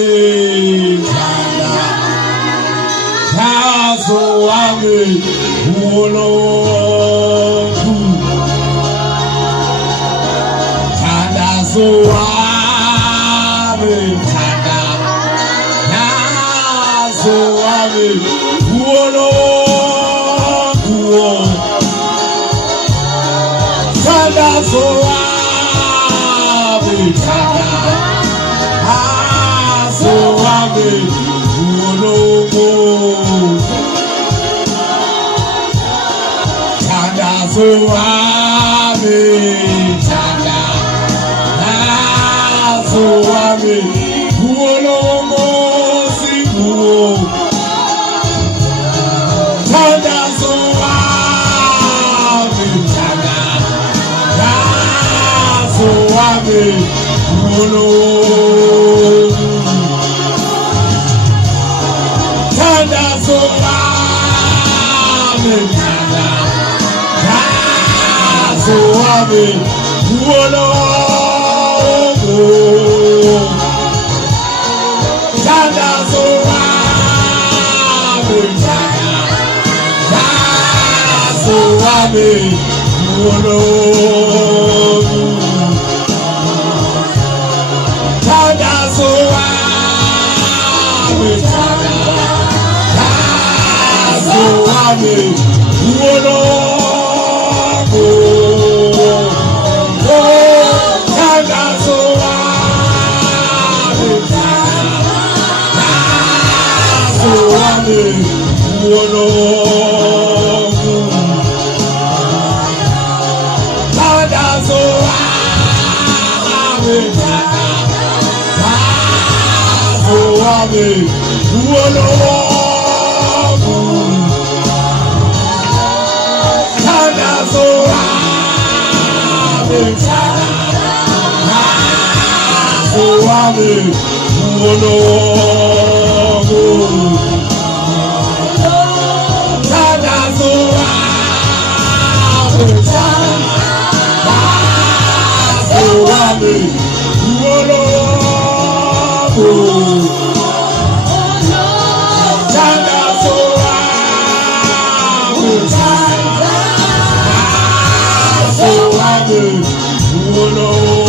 Swami Chanda Swami Uloku Chanda Swami Chanda Swami Uloku Chanda Swami Chanda Swami Uloku Chanda Swami Chanda Swami Uloku Siku Chanda Swami Chanda Swami Uloku Chanda Swami Chanda Swami Uloku Chanda Swami Chanda Swami Uloku Chanda Swami Chanda Swami Uloku Chanda Swami Swami Uloku Chanda Swami Swami Uloku Chanda Swami Swami Uloku Chanda Swami Swami Uloku Chanda Swami Uloku